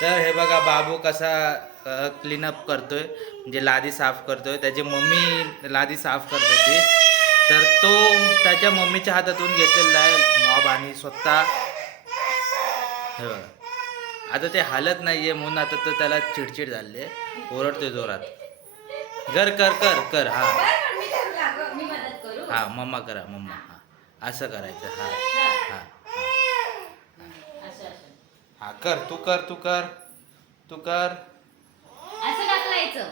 तर हे बघा बाबू कसा क्लीनअप करतोय, म्हणजे लादी साफ करतोय. त्याची मम्मी लादी साफ करत होती, तर तो त्याच्या मम्मीच्या हातातून घेतलेला आहे मॉब आणि स्वतः हे बघा. आता ते हालत नाहीये म्हणून आता तर त्याला चिडचिड झाली आहे, ओरडतोय जोरात. कर कर कर कर हा हा मम्मा करा मम्मा. हा असं करायचं. हा हा हा कर तू कर तू कर तू कर. असं ढकलायचं.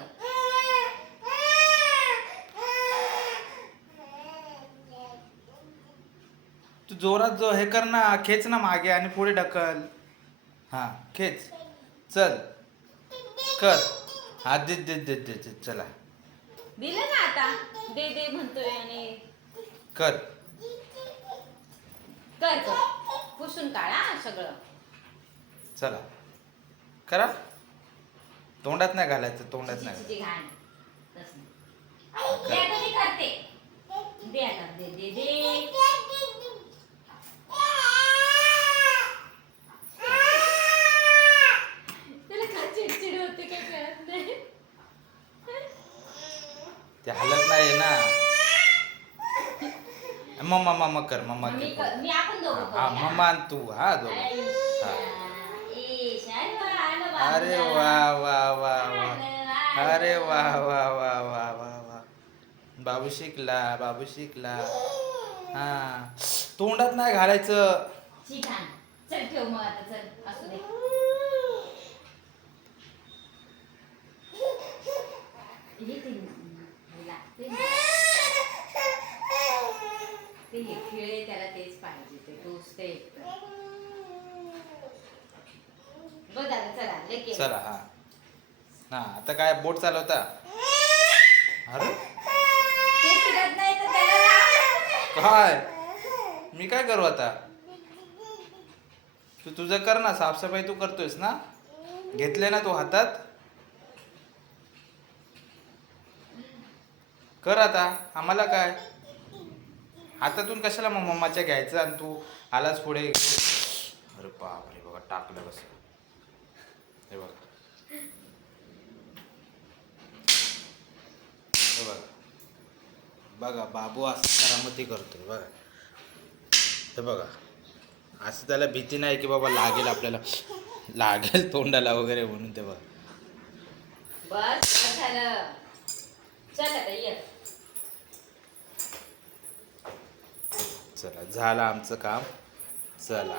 तू जोरात जो हे कर ना, खेच ना मागे आणि पुढे ढकल. हा खेच. चल कर. हा दे दे दे दे दे चला दिलं ना आता. दे दे म्हणतोय आणि कर. कर कर. पुसून काढा सगळं. चला करा. तोंडात नाही घालायचं, तोंडात नाही चिची घाण. तसं. दे कर. आता मी करते. दे आता दे दे दे. त्याला का चिडचिड होते काय कळत नाही. ते हलत नाही ना. मम्मा मम्मा कर मम्मा मी कर. मी आपण दोघं हा करूया. मम्मा आणि तू हा दोघं. हा. अरे वा वा वा वा. अरे वा वा वा वा वा वा. बाबू शिकला बाबू शिकला. हा तोंडात नाही घालायचं. चल ठेव मग आता. चल असू दे. ते खिळे त्याला तेच पाहिजे. ते टोचते एकतर. बघ दादा चला लेके. चला हा हा. आता काय बोट चालवता. अरे ते फिरत नाही तर त्याला काय मी काय करू आता. तू तुझं कर ना, साफसफाई तू करतोयस ना. घेतले ना तू हातात. कर आता. आम्हाला काय हातातून कशाला मग मम्माच्या घ्यायचं आणि तू आलाच पुढे. अरे बापरे बघा टाकलं कसं. हे बघा हे बघा बघा बाबू असं करामती करतोय बघा. हे बघा असं त्याला भीती नाही की बाबा लागेल आपल्याला, लागेल तोंडाला वगैरे म्हणून. ते बघा बस झालं. चल आता ये. चला झालं आमचं काम. चला